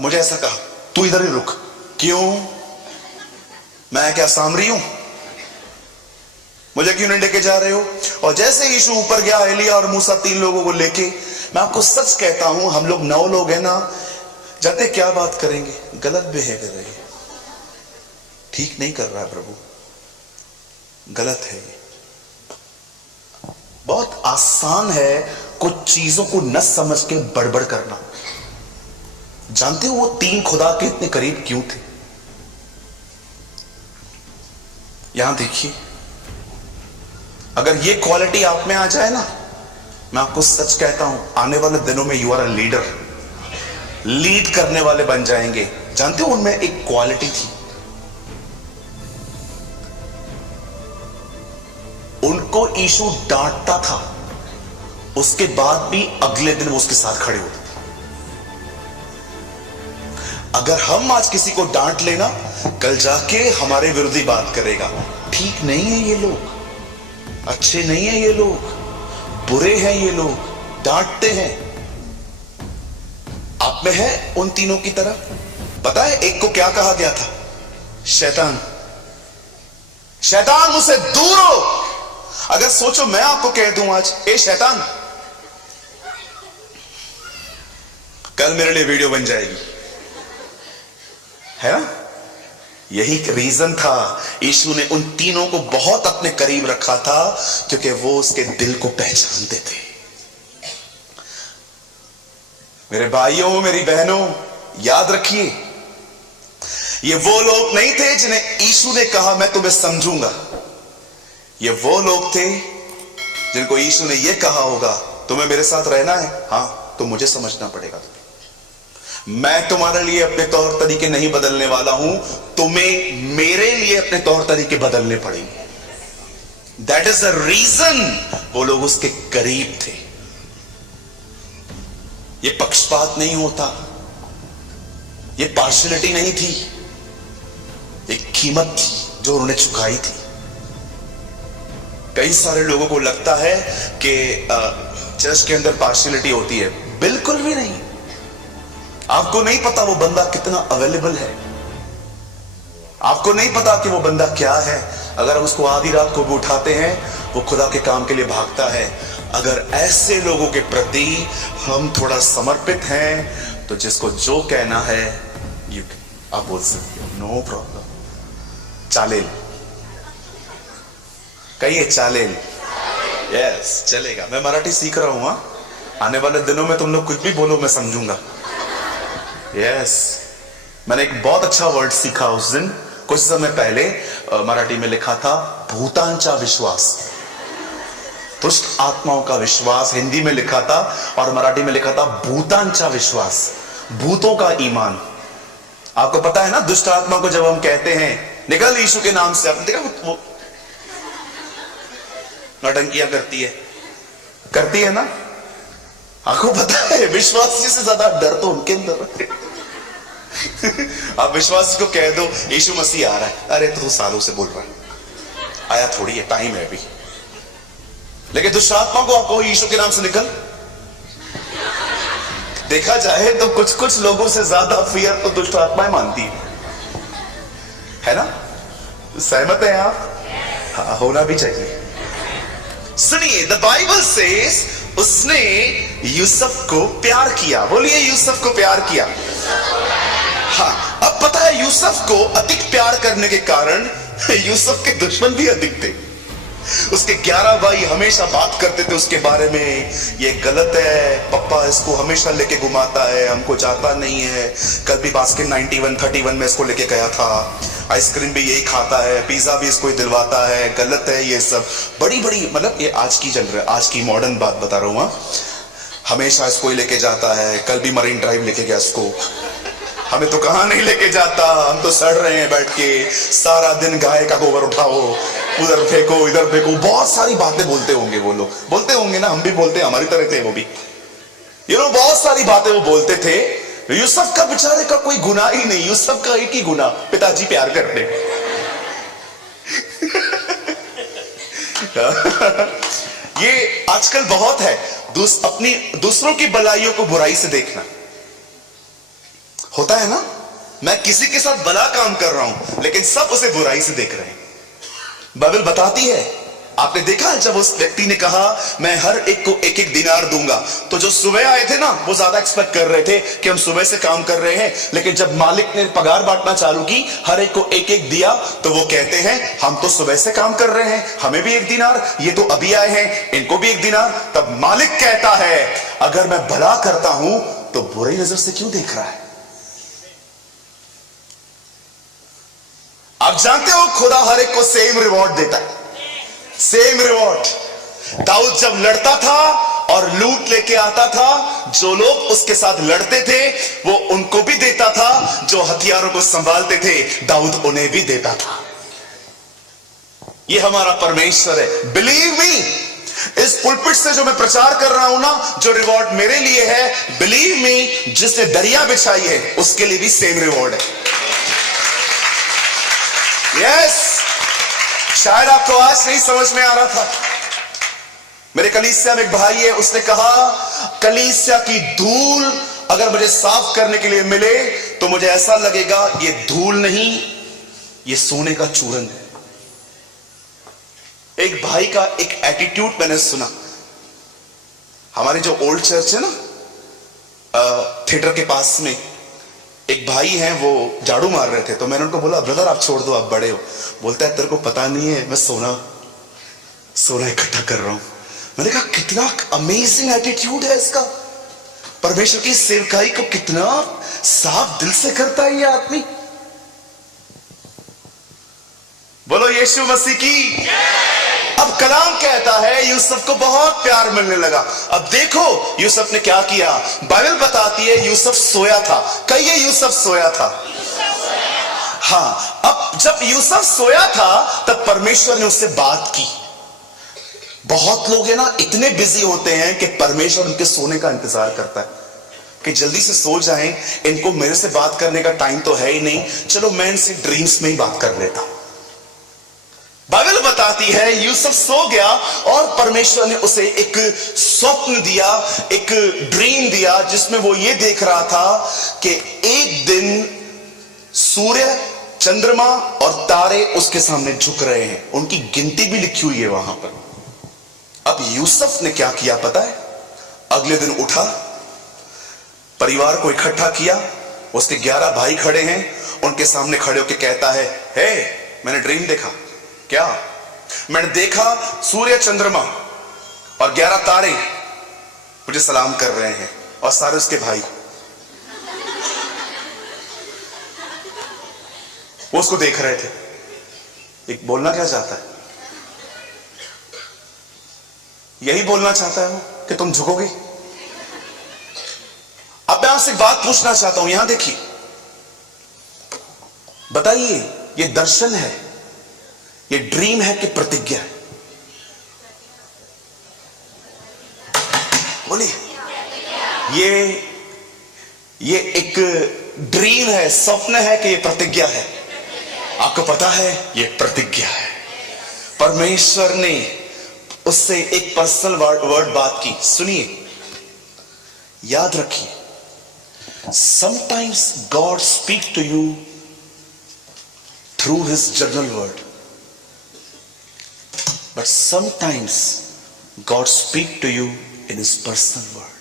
मुझे ऐसा कहा, तू इधर ही रुक। क्यों? मैं क्या सामरी हूं? मुझे क्यों नहीं लेके जा रहे हो? और जैसे यीशु ऊपर गया, एलिया और मूसा 3 लोगों को लेके, मैं आपको सच कहता हूं, हम लोग 9 लोग हैं ना, जाते क्या बात करेंगे? गलत बिहेव कर रहे हैं, ठीक नहीं कर रहा है प्रभु, गलत है ये। बहुत आसान है कुछ चीजों को न समझ के बड़बड़ करना। जानते हो वो 3 खुदा के इतने करीब क्यों थे? यहां देखिए, अगर ये क्वालिटी आप में आ जाए ना, मैं आपको सच कहता हूं, आने वाले दिनों में you are a leader, lead करने वाले बन जाएंगे। जानते हो उनमें एक क्वालिटी थी, उनको यीशु डांटता था, उसके बाद भी अगले दिन वो उसके साथ खड़े होते थे। अगर हम आज किसी को डांट लेना, कल जाके हमारे विरोधी बात करेगा, ठीक नहीं है ये लोग, अच्छे नहीं है ये लोग, बुरे हैं ये लोग, डांटते हैं। आप में है उन तीनों की तरह? पता है एक को क्या कहा गया था? शैतान, शैतान मुझसे दूर हो। अगर सोचो मैं आपको कह दूं आज, ए शैतान, कल मेरे लिए वीडियो बन जाएगी, है ना? यही रीजन था, यीशु ने उन तीनों को बहुत अपने करीब रखा था, क्योंकि वो उसके दिल को पहचानते थे। मेरे भाइयों, मेरी बहनों, याद रखिए, ये वो लोग नहीं थे जिन्हें यीशु ने कहा मैं तुम्हें समझूंगा। ये वो लोग थे जिनको यीशु ने यह कहा होगा, तुम्हें मेरे साथ रहना है, हां तो मुझे समझना पड़ेगा। मैं तुम्हारे लिए अपने तौर तरीके नहीं बदलने वाला हूं, तुम्हें मेरे लिए अपने तौर तरीके बदलने पड़ेंगे। दैट इज द रीजन वो लोग उसके करीब थे। ये पक्षपात नहीं होता, ये पार्शियलिटी नहीं थी, एक कीमत थी जो उन्होंने चुकाई थी। कई सारे लोगों को लगता है कि चर्च के अंदर पार्शियलिटी होती है, बिल्कुल भी नहीं। आपको नहीं पता वो बंदा कितना अवेलेबल है, आपको नहीं पता कि वो बंदा क्या है। अगर हम उसको आधी रात को भी उठाते हैं, वो खुदा के काम के लिए भागता है। अगर ऐसे लोगों के प्रति हम थोड़ा समर्पित हैं, तो जिसको जो कहना है आप बोल सकते हो, नो प्रॉब्लम। चालेल कहिए, चालेल। यस, चलेगा। मैं मराठी सीख रहा हूं, आने वाले दिनों में तुम लोग कुछ भी बोलो मैं समझूंगा। यस, मैंने एक बहुत अच्छा वर्ड सीखा उस दिन, कुछ समय पहले। मराठी में लिखा था भूतांचा विश्वास, दुष्ट आत्माओं का विश्वास हिंदी में लिखा था, और मराठी में लिखा था भूतांचा विश्वास, भूतों का ईमान। आपको पता है ना, दुष्ट आत्मा को जब हम कहते हैं निकल यीशु के नाम से, आपने देखा वो नौटंकियां करती है ना। आपको पता है विश्वासी से ज्यादा डर तो उनके अंदर आप विश्वासी को कह दो यीशु मसीह आ रहा है, अरे तो सालों से बोल रहा है, आया थोड़ी है, टाइम है अभी। लेकिन दुष्ट आत्मा को आप कहो यीशु के नाम से निकल, देखा जाए तो कुछ कुछ लोगों से ज्यादा फियर तो दुष्ट आत्माएं मानती है ना? सहमत है आप? हाँ, होना भी चाहिए। सुनिए, द बाइबल सेज उसने यूसुफ को प्यार किया। बोलिए, यूसुफ को प्यार किया। हाँ, अब पता है यूसुफ को अधिक प्यार करने के कारण यूसुफ के दुश्मन भी अधिक थे। उसके 11 भाई हमेशा बात करते थे उसके बारे में, ये गलत है, पप्पा इसको हमेशा लेके घुमाता है, हमको जाता नहीं है। कल भी बास्केट 91-31 में इसको लेके गया था, आइसक्रीम भी यही खाता है, पिज्जा भी इसको ही दिलवाता है, गलत है ये सब। बड़ी बड़ी मतलब ये आज की मॉडर्न बात बता रहा हूँ। हमेशा इसको ही लेके जाता है, कल भी मरीन ड्राइव लेके गया इसको। हमें तो कहां नहीं लेके जाता, हम तो सड़ रहे हैं बैठ के, सारा दिन गाय का गोबर उठाओ, उधर फेंको इधर फेंको, बहुत सारी बातें बोलते होंगे वो लोग, बोलते होंगे ना, हम भी बोलते हैं, हमारी तरह थे वो भी, बहुत सारी बातें वो बोलते थे। यूसुफ का बेचारे का कोई गुनाह ही नहीं, यूसुफ का एक ही गुनाह, पिताजी प्यार करते। ये आजकल बहुत है, अपनी दूसरों की भलाइयों को बुराई से देखना। होता है ना, मैं किसी के साथ भला काम कर रहा हूं लेकिन सब उसे बुराई से देख रहे हैं। बाइबल बताती है, आपने देखा जब उस व्यक्ति ने कहा मैं हर एक को एक एक दिनार दूंगा, तो जो सुबह आए थे ना वो ज्यादा एक्सपेक्ट कर रहे थे कि हम सुबह से काम कर रहे हैं, लेकिन जब मालिक ने पगार बांटना चालू की, हर एक को एक एक दिया, तो वो कहते हैं हम तो सुबह से काम कर रहे हैं, हमें भी एक दिनार, ये तो अभी आए हैं इनको भी एक दिनार। तब मालिक कहता है अगर मैं भला करता हूं तो बुरी नजर से क्यों देख रहा है? आप जानते हो खुदा हर एक को सेम रिवॉर्ड देता है, सेम रिवॉर्ड। दाऊद जब लड़ता था और लूट लेके आता था, जो लोग उसके साथ लड़ते थे वो उनको भी देता था, जो हथियारों को संभालते थे दाऊद उन्हें भी देता था। ये हमारा परमेश्वर है। बिलीव मी, इस पुलपिट से जो मैं प्रचार कर रहा हूं ना, जो रिवॉर्ड मेरे लिए है, बिलीव मी, जिसने दरिया बिछाई है उसके लिए भी सेम रिवॉर्ड है। यस, शायद आपको आज नहीं समझ में आ रहा था। मेरे कलीसिया में एक भाई है, उसने कहा कलीसिया की धूल अगर मुझे साफ करने के लिए मिले तो मुझे ऐसा लगेगा ये धूल नहीं, ये सोने का चूरन है। एक भाई का एक एटीट्यूड मैंने सुना। हमारी जो ओल्ड चर्च है ना, थिएटर के पास में एक भाई हैं, वो झाड़ू मार रहे थे, तो मैंने उनको बोला ब्रदर आप छोड़ दो, आप बड़े हो। बोलता है तेरे को पता नहीं है मैं सोना इकट्ठा कर रहा हूं। मैंने कहा कितना अमेजिंग एटीट्यूड है इसका, परमेश्वर की सेवकाई को कितना साफ दिल से करता है ये आदमी। बोलो यीशु मसीह की। अब कलाम कहता है यूसुफ को बहुत प्यार मिलने लगा। अब देखो यूसुफ ने क्या किया, बाइबल बताती है यूसुफ सोया था। कहिए यूसुफ सोया था। हाँ, अब जब यूसुफ सोया था तब परमेश्वर ने उससे बात की। बहुत लोग है ना इतने बिजी होते हैं कि परमेश्वर उनके सोने का इंतजार करता है कि जल्दी से सो जाएं, इनको मेरे से बात करने का टाइम तो है ही नहीं, चलो मैं इनसे ड्रीम्स में ही बात कर लेता हूं। बाइबल बताती है यूसुफ सो गया और परमेश्वर ने उसे एक स्वप्न दिया, एक ड्रीम दिया, जिसमें वो ये देख रहा था कि एक दिन सूर्य, चंद्रमा और तारे उसके सामने झुक रहे हैं। उनकी गिनती भी लिखी हुई है वहां पर। अब यूसुफ ने क्या किया पता है? अगले दिन उठा, परिवार को इकट्ठा किया, उसके 11 भाई खड़े हैं, उनके सामने खड़े होकर कहता है हे मैंने ड्रीम देखा। क्या? मैंने देखा सूर्य, चंद्रमा और 11 तारे मुझे सलाम कर रहे हैं और सारे उसके भाई। वो उसको देख रहे थे। एक बोलना क्या चाहता है? यही बोलना चाहता है वो कि तुम झुकोगे। अब मैं आपसे एक बात पूछना चाहता हूं, यहां देखिए, बताइए ये दर्शन है, ये ड्रीम है कि प्रतिज्ञा है? बोलिए। ये एक ड्रीम है, स्वप्न है कि ये प्रतिज्ञा है? आपको पता है ये प्रतिज्ञा है। परमेश्वर ने उससे एक पर्सनल वर्ड बात की। सुनिए, याद रखिए, sometimes God speak to you through his general word, but sometimes God speak to you in his personal word.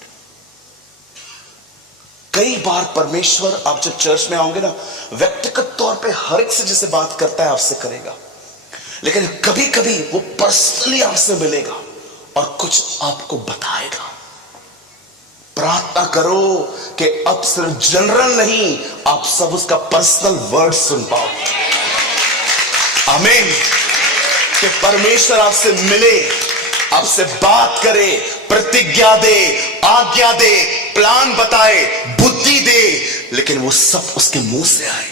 कई बार परमेश्वर, आप जब चर्च में आओगे ना, व्यक्तिगत तौर पे हर एक से जैसे बात करता है आपसे करेगा, लेकिन कभी कभी वो पर्सनली आपसे मिलेगा और कुछ आपको बताएगा। प्रार्थना करो कि अब सिर्फ जनरल नहीं, आप सब उसका पर्सनल वर्ड सुन पाओ। आमीन। कि परमेश्वर आपसे मिले, आपसे बात करे, प्रतिज्ञा दे, आज्ञा दे, प्लान बताए, बुद्धि दे, लेकिन वो सब उसके मुंह से आए।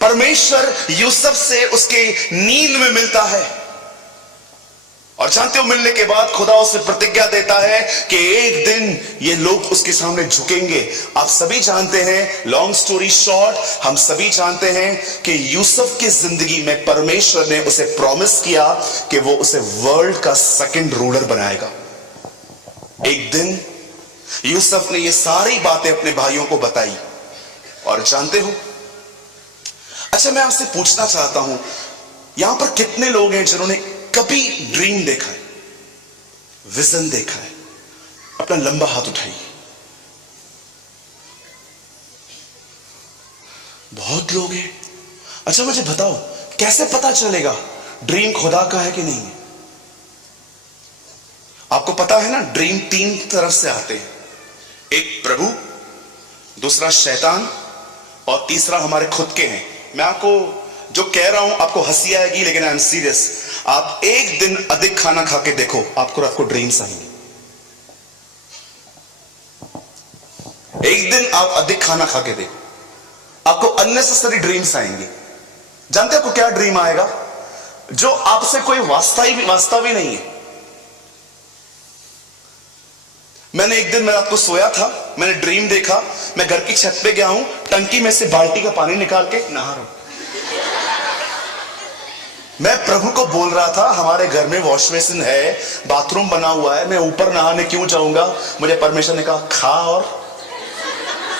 परमेश्वर यूसुफ से उसके नींद में मिलता है और जानते हो, मिलने के बाद खुदा उसे प्रतिज्ञा देता है कि एक दिन ये लोग उसके सामने झुकेंगे। आप सभी जानते हैं, लॉन्ग स्टोरी शॉर्ट, हम सभी जानते हैं कि यूसुफ की जिंदगी में परमेश्वर ने उसे प्रॉमिस किया कि वो उसे वर्ल्ड का सेकंड रूलर बनाएगा। एक दिन यूसुफ ने ये सारी बातें अपने भाइयों को बताई। और जानते हो, अच्छा मैं आपसे पूछना चाहता हूं, यहां पर कितने लोग हैं जिन्होंने कभी ड्रीम देखा है, विजन देखा है? अपना लंबा हाथ उठाइए। बहुत लोग हैं। अच्छा मुझे बताओ, कैसे पता चलेगा ड्रीम खुदा का है कि नहीं है? आपको पता है ना, ड्रीम तीन तरफ से आते हैं। एक प्रभु, दूसरा शैतान, और तीसरा हमारे खुद के हैं। मैं आपको जो कह रहा हूं, आपको हंसी आएगी, लेकिन आई एम सीरियस। आप एक दिन अधिक खाना खा के देखो, आपको रात को ड्रीम्स आएंगे। एक दिन आप अधिक खाना खा के देखो, आपको अननेसेसरी ड्रीम्स आएंगे। जानते हो आपको क्या ड्रीम आएगा? जो आपसे कोई वास्ता ही नहीं है। मैंने एक दिन, मैं रात को सोया था, मैंने ड्रीम देखा, मैं घर की छत पे गया हूं, टंकी में से बाल्टी का पानी निकाल के नहा रहा हूं। मैं प्रभु को बोल रहा था, हमारे घर में वॉश बेसिन है, बाथरूम बना हुआ है, मैं ऊपर नहाने क्यों जाऊंगा? मुझे परमेश्वर ने कहा खा,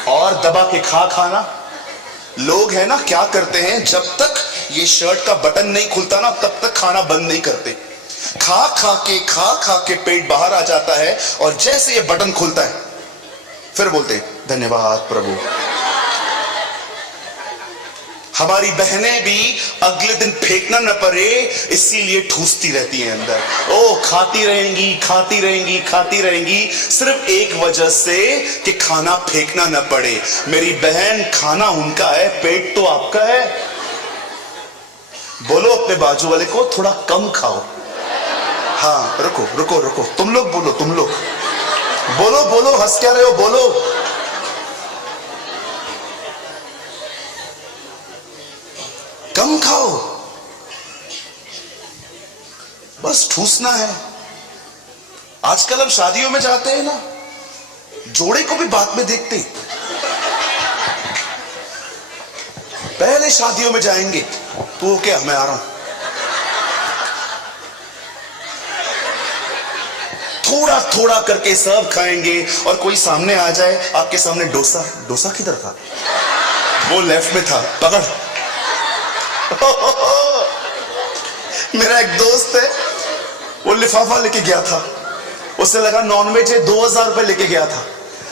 और दबा के खाना। लोग है ना, क्या करते हैं, जब तक ये शर्ट का बटन नहीं खुलता ना, तब तक खाना बंद नहीं करते। खा के पेट बाहर आ जाता है, और जैसे ये बटन खुलता है फिर बोलते हैं धन्यवाद प्रभु। हमारी बहनें भी अगले दिन फेंकना न पड़े इसीलिए ठूसती रहती हैं अंदर। ओ खाती रहेंगी सिर्फ एक वजह से कि खाना फेंकना न पड़े। मेरी बहन, खाना उनका है, पेट तो आपका है। बोलो अपने बाजू वाले को थोड़ा कम खाओ। हाँ, रुको, तुम लोग बोलो, हंस क्या रहे हो, बोलो। कम खाओ, बस ठूसना है। आजकल हम शादियों में जाते हैं ना, जोड़े को भी बाद में देखते हैं। पहले शादियों में जाएंगे तो क्या, मैं आ रहा हूं, थोड़ा करके सब खाएंगे। और कोई सामने आ जाए, आपके सामने डोसा किधर था? वो लेफ्ट में था, पकड़। मेरा एक दोस्त है, वो लिफाफा लेके गया था, उसे लगा नॉनवेज है, 2000 रुपए लेके गया था।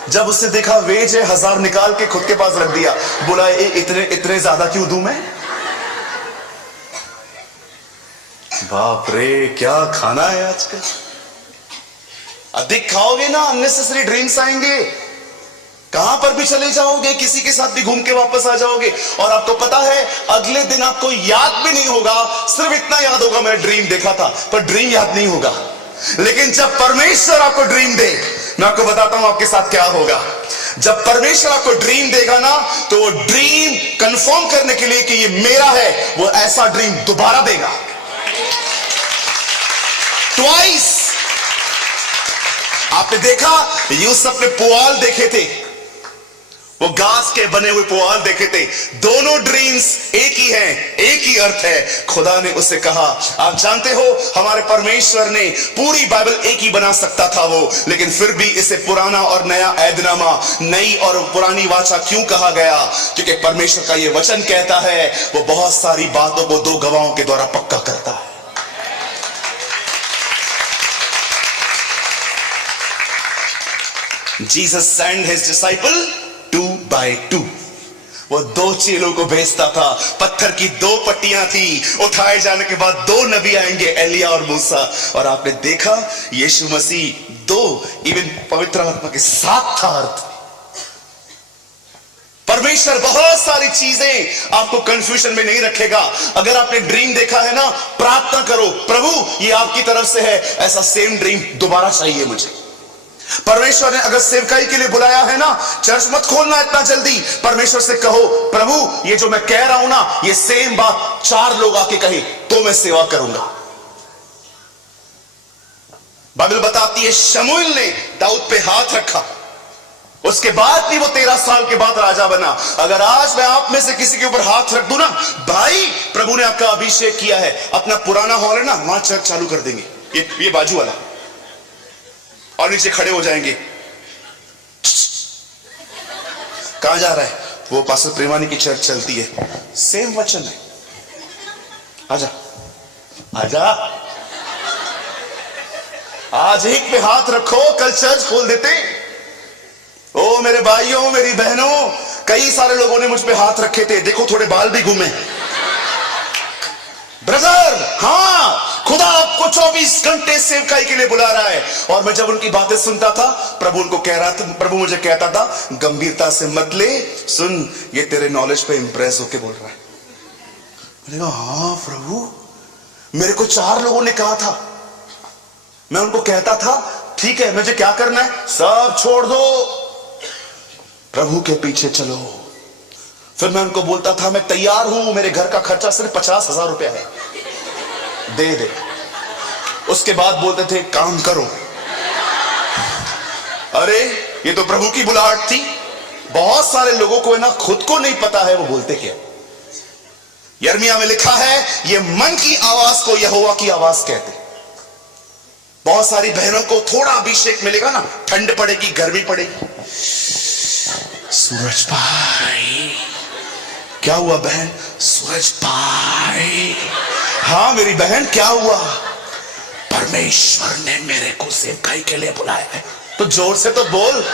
जब उससे देखा वेज है, 1000 निकाल के खुद के पास रख दिया। बोला इतने ज्यादा क्यों दूं मैं? बाप रे, क्या खाना है आजकल। अधिक खाओगे ना, अननेसेसरी ड्रीम्स आएंगे। कहां पर भी चले जाओगे, किसी के साथ भी घूम के वापस आ जाओगे, और आपको पता है अगले दिन आपको याद भी नहीं होगा। सिर्फ इतना याद होगा मैंने ड्रीम देखा था, पर ड्रीम याद नहीं होगा। लेकिन जब परमेश्वर आपको ड्रीम दे, मैं आपको बताता हूं आपके साथ क्या होगा। जब परमेश्वर आपको ड्रीम देगा ना, तो वो ड्रीम कंफर्म करने के लिए कि ये मेरा है, वो ऐसा ड्रीम दोबारा देगा, ट्वाइस। आपने देखा, यूसुफ ने पुआल देखे थे, वो घास के बने हुए पुआल देखे थे। दोनों ड्रीम्स एक ही हैं, एक ही अर्थ है। खुदा ने उसे कहा, आप जानते हो हमारे परमेश्वर ने पूरी बाइबल एक ही बना सकता था वो, लेकिन फिर भी इसे पुराना और नया ऐदनामा, नई और पुरानी वाचा क्यों कहा गया? क्योंकि परमेश्वर का ये वचन कहता है, वो बहुत सारी बातों को दो गवाहों के द्वारा पक्का करता है। Jesus sent his disciple 2 by 2। वो 2 चेलों को भेजता था। पत्थर की 2 पट्टियां थी, उठाए जाने के बाद 2 नबी आएंगे, एलिया और मूसा। और आपने देखा यीशु मसीह 2, इवन पवित्र आत्मा के साथ था अर्थ। परमेश्वर बहुत सारी चीजें आपको कंफ्यूजन में नहीं रखेगा। अगर आपने ड्रीम देखा है ना, प्रार्थना करो, प्रभु ये आपकी तरफ से है, ऐसा सेम ड्रीम दोबारा चाहिए मुझे। परमेश्वर ने अगर सेवकाई के लिए बुलाया है ना, चर्च मत खोलना इतना जल्दी। परमेश्वर से कहो, प्रभु ये जो मैं कह रहा हूं ना, ये सेम बात 4 लोग आके कहे तो मैं सेवा करूंगा। बाइबल बताती है शमूएल ने दाऊद पे हाथ रखा, उसके बाद भी वो 13 साल के बाद राजा बना। अगर आज मैं आप में से किसी के ऊपर हाथ रख दूं ना, भाई प्रभु ने आपका अभिषेक किया है, अपना पुराना हॉल है ना, वहां चर्च चालू कर देंगे, ये बाजू वाला, और नीचे खड़े हो जाएंगे। कहां जा रहा है? वो पास्टर प्रेमानी की चर्च चलती है। सेम वचन है। आजा आजा, आज एक पे हाथ रखो, कल चर्च खोल देते। ओ मेरे भाइयों, मेरी बहनों, कई सारे लोगों ने मुझ पे हाथ रखे थे, देखो थोड़े बाल भी घूमे। ब्रदर, हां, खुदा आपको 24 घंटे सेवकाई के लिए बुला रहा है। और मैं जब उनकी बातें सुनता था, प्रभु उनको कह रहा था, प्रभु मुझे कहता था, गंभीरता से मत ले, सुन, ये तेरे नॉलेज पे इंप्रेस होके बोल रहा है। मैंने कहा हाँ प्रभु, मेरे को 4 लोगों ने कहा था। मैं उनको कहता था ठीक है, मुझे क्या करना है? सब छोड़ दो, प्रभु के पीछे चलो। फिर मैं उनको बोलता था मैं तैयार हूं, मेरे घर का खर्चा सिर्फ 50,000 रुपया है, दे दे। उसके बाद बोलते थे काम करो। अरे ये तो प्रभु की बुलाहट थी। बहुत सारे लोगों को है ना, खुद को नहीं पता है वो बोलते क्या। यिर्मयाह में लिखा है, ये मन की आवाज को यहोवा की आवाज कहते। बहुत सारी बहनों को थोड़ा अभिषेक मिलेगा ना, ठंड पड़ेगी, गर्मी पड़ेगी, सूरज भाई, क्या हुआ बहन? सूरज भाई, हाँ मेरी बहन, क्या हुआ? परमेश्वर ने मेरे को सेवकाई के लिए बुलाया है। तो जोर से तो बोल।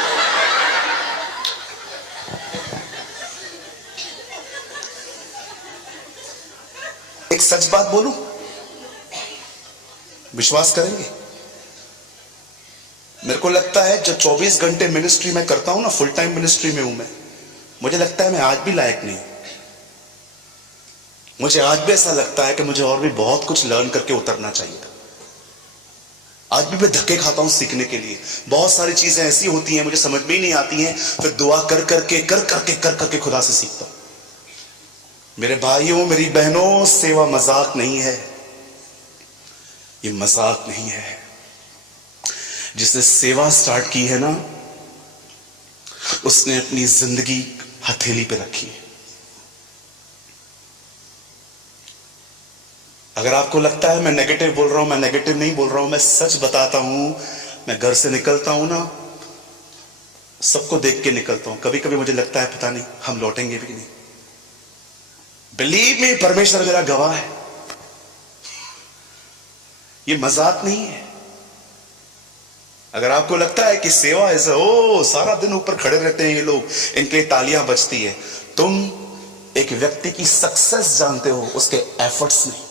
एक सच बात बोलूं, विश्वास करेंगे? मेरे को लगता है जो 24 घंटे मिनिस्ट्री में करता हूं ना, फुल टाइम मिनिस्ट्री में हूं मैं, मुझे लगता है मैं आज भी लायक नहीं। मुझे आज भी ऐसा लगता है कि मुझे और भी बहुत कुछ लर्न करके उतरना चाहिए था। आज भी मैं धक्के खाता हूं सीखने के लिए। बहुत सारी चीजें ऐसी होती हैं मुझे समझ में ही नहीं आती हैं, फिर दुआ कर करके खुदा से सीखता हूं। मेरे भाइयों, मेरी बहनों, सेवा मजाक नहीं है, ये मजाक नहीं है। जिसने सेवा स्टार्ट की है ना, उसने अपनी जिंदगी हथेली पे रखी है। अगर आपको लगता है मैं नेगेटिव बोल रहा हूं, मैं नेगेटिव नहीं बोल रहा हूं, मैं सच बताता हूं। मैं घर से निकलता हूं ना, सबको देख के निकलता हूं। कभी कभी मुझे लगता है पता नहीं हम लौटेंगे भी नहीं। बिलीव मी, परमेश्वर मेरा गवाह है, ये मजाक नहीं है। अगर आपको लगता है कि सेवा ऐसा, ओ सारा दिन ऊपर खड़े रहते हैं ये लोग, इनके तालियां बजती है, तुम एक व्यक्ति की सक्सेस जानते हो, उसके एफर्ट्स नहीं।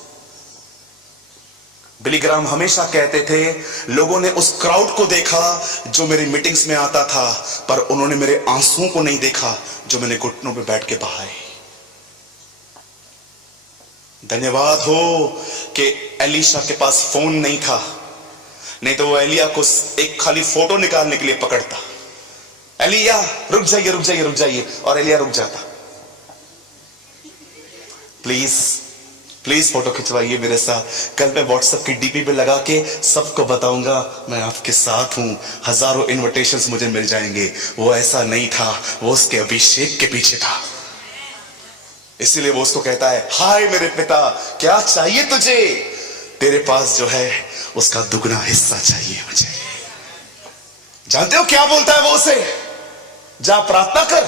बिली ग्राम हमेशा कहते थे, लोगों ने उस क्राउड को देखा जो मेरी मीटिंग्स में आता था, पर उन्होंने मेरे आंसुओं को नहीं देखा जो मैंने घुटनों पे बैठ के बहाए। धन्यवाद हो कि एलीशा के पास फोन नहीं था, नहीं तो वो एलिया को एक खाली फोटो निकालने के लिए पकड़ता। एलिया रुक जाइए, रुक जाइए, रुक जाइए, और एलिया रुक जाता। प्लीज प्लीज फोटो खिंचवाइए मेरे साथ। कल मैं व्हाट्सएप की डीपी पे लगा के सबको बताऊंगा मैं आपके साथ हूं। हजारों इनविटेशंस मुझे मिल जाएंगे। वो ऐसा नहीं था, वो उसके अभिषेक के पीछे था। इसीलिए वो उसको कहता है, हाय मेरे पिता, क्या चाहिए तुझे? तेरे पास जो है उसका दुगना हिस्सा चाहिए मुझे। जानते हो क्या बोलता है वो उसे? जा प्रार्थना कर।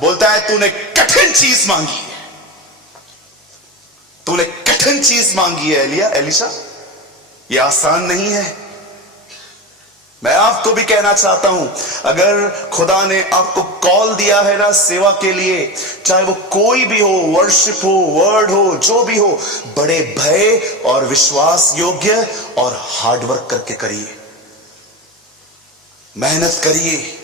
बोलता है तूने कठिन चीज मांगी है, तूने कठिन चीज मांगी है एलीशा, ये आसान नहीं है। मैं आपको भी कहना चाहता हूं, अगर खुदा ने आपको कॉल दिया है ना सेवा के लिए, चाहे वो कोई भी हो, वर्शिप हो, वर्ड हो, जो भी हो, बड़े भय और विश्वास योग्य और हार्डवर्क करके करिए, मेहनत करिए।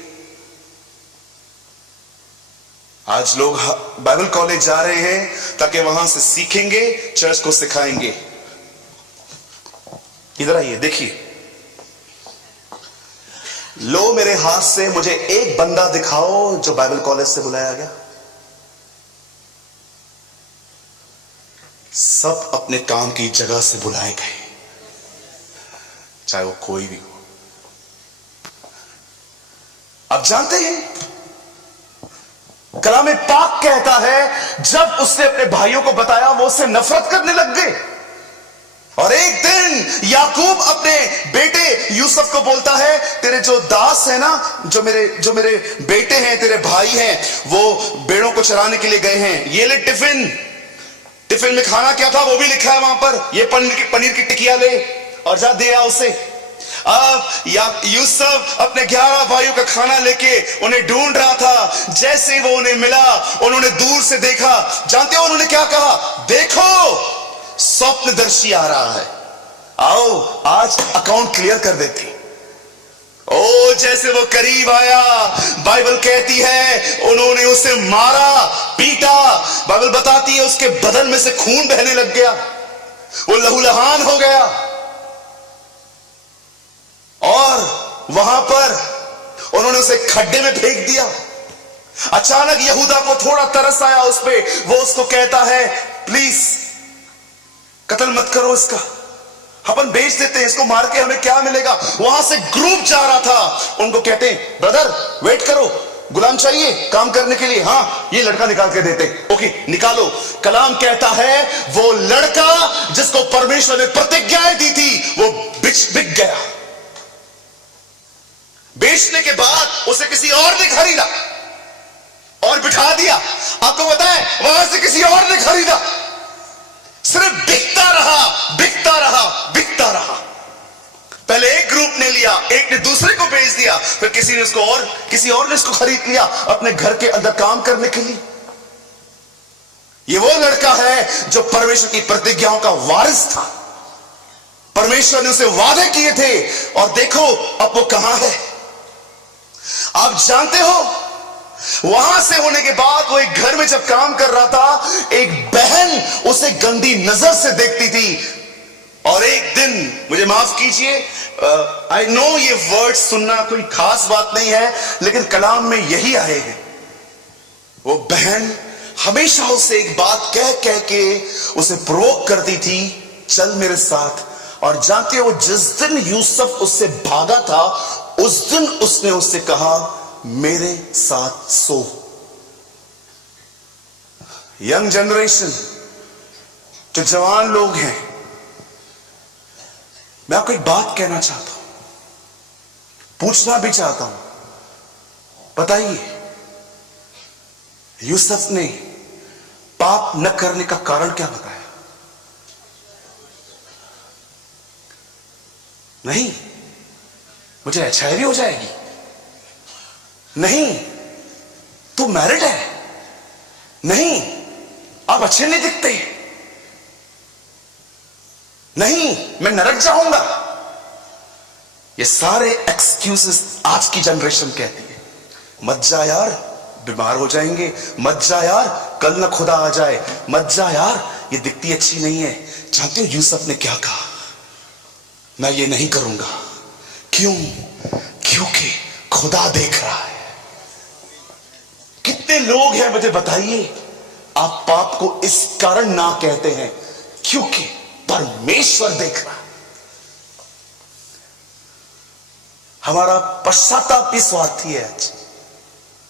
आज लोग बाइबल कॉलेज जा रहे हैं ताकि वहां से सीखेंगे, चर्च को सिखाएंगे। इधर आइए, देखिए, लो मेरे हाथ से मुझे एक बंदा दिखाओ जो बाइबल कॉलेज से बुलाया गया। सब अपने काम की जगह से बुलाए गए, चाहे वो कोई भी हो। अब जानते हैं कलाम पाक कहता है, जब उसने अपने भाइयों को बताया वो उससे नफरत करने लग गए। और एक दिन याकूब अपने बेटे यूसुफ को बोलता है, तेरे जो दास है ना, जो मेरे बेटे हैं, तेरे भाई हैं, वो भेड़ों को चराने के लिए गए हैं, ये ले टिफिन में खाना क्या था वो भी लिखा है वहां पर, ये पनीर की टिकिया ले और जा दे आ उसे। अब यूसुफ अपने 11 भाइयों का खाना लेके उन्हें ढूंढ रहा था। जैसे ही वो उन्हें मिला, उन्होंने दूर से देखा। जानते हो उन्होंने क्या कहा? देखो स्वप्नदर्शी आ रहा है, आओ आज अकाउंट क्लियर कर देते। ओ जैसे वो करीब आया, बाइबल कहती है उन्होंने उसे मारा, पीटा। बाइबल बताती है उसके बदन में से खून बहने लग गया, वो लहूलुहान हो गया। और वहां पर उन्होंने उसे खड्डे में फेंक दिया। अचानक यहूदा को थोड़ा तरस आया उस पे। वो उसको कहता है, प्लीज कत्ल मत करो इसका, अपन बेच देते हैं इसको, मार के हमें क्या मिलेगा। वहां से ग्रुप जा रहा था, उनको कहते हैं, ब्रदर वेट करो, गुलाम चाहिए काम करने के लिए। हाँ, ये लड़का निकाल के देते। ओके निकालो। कलाम कहता है वो लड़का जिसको परमेश्वर ने प्रतिज्ञाएं दी थी, वो बिक गया। बेचने के बाद उसे किसी और ने खरीदा और बिठा दिया। आपको पता है वहां से किसी और ने खरीदा। सिर्फ बिकता रहा, बिकता रहा, बिकता रहा। पहले एक ग्रुप ने लिया, एक ने दूसरे को बेच दिया, फिर किसी और ने इसको खरीद लिया अपने घर के अंदर काम करने के लिए। ये वो लड़का है जो परमेश्वर की प्रतिज्ञाओं का वारिस था। परमेश्वर ने उसे वादे किए थे और देखो अब वो कहां है। आप जानते हो वहां से होने के बाद वो एक घर में जब काम कर रहा था, एक बहन उसे गंदी नजर से देखती थी। और एक दिन, मुझे माफ कीजिए, आई नो ये वर्ड सुनना कोई खास बात नहीं है, लेकिन कलाम में यही आए हैं। वो बहन हमेशा उसे एक बात कह कह के उसे प्रोवोक करती थी, चल मेरे साथ। और जानते हो जिस दिन यूसुफ उससे भागा था, उस दिन उसने उससे कहा, मेरे साथ सो। यंग जनरेशन, जो जवान लोग हैं, मैं आपको एक बात कहना चाहता हूं, पूछना भी चाहता हूं। बताइए यूसुफ ने पाप न करने का कारण क्या बताया? नहीं, मुझे अच्छाई भी हो जाएगी। नहीं, तू मैरिड है। नहीं, आप अच्छे नहीं दिखते। नहीं, मैं नरक जाऊंगा। ये सारे एक्सक्यूजेस आज की जनरेशन कहती है। मत जा यार, बीमार हो जाएंगे। मत जा यार, कल न खुदा आ जाए। मत जा यार, ये दिखती अच्छी नहीं है। जानते हो यूसुफ ने क्या कहा? मैं ये नहीं करूंगा। क्यों? क्योंकि खुदा देख रहा है। कितने लोग हैं मुझे बताइए, आप पाप को इस कारण ना कहते हैं क्योंकि परमेश्वर देख रहा है। हमारा पश्चाताप भी स्वार्थी है। आज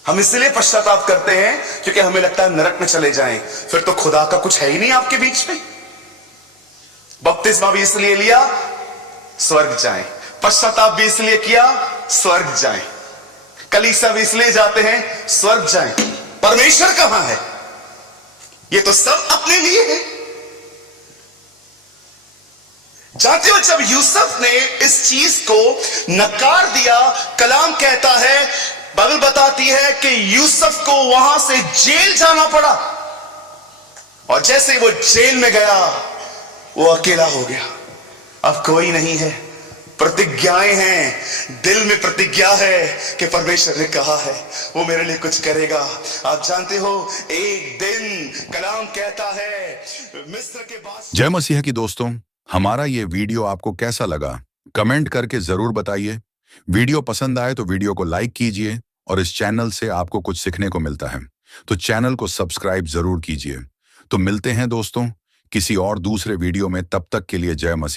हम इसलिए पश्चाताप करते हैं क्योंकि हमें लगता है नरक में चले जाएं, फिर तो खुदा का कुछ है ही नहीं आपके बीच में। बपतिस्मा भी इसलिए लिया स्वर्ग जाएं, पश्चाताप भी इसलिए किया स्वर्ग जाएं, कलीसिया भी इसलिए जाते हैं स्वर्ग जाएं। परमेश्वर कहां है? ये तो सब अपने लिए है। जानते हो जब यूसुफ ने इस चीज को नकार दिया, कलाम कहता है, बाइबल बताती है कि यूसुफ को वहां से जेल जाना पड़ा। और जैसे वो जेल में गया, वो अकेला हो गया। अब कोई नहीं है। प्रतिज्ञाएं हैं, दिल में प्रतिज्ञा है कि परमेश्वर ने कहा है वो मेरे लिए कुछ करेगा। आप जानते हो एक दिन कलाम कहता है मिस्र के बादशाह। जय मसीह की दोस्तों, हमारा ये वीडियो आपको कैसा लगा कमेंट करके जरूर बताइए। वीडियो पसंद आए तो वीडियो को लाइक कीजिए और इस चैनल से आपको कुछ सीखने को मिलता है तो चैनल को सब्सक्राइब जरूर कीजिए। तो मिलते हैं दोस्तों किसी और दूसरे वीडियो में, तब तक के लिए जय मसीह।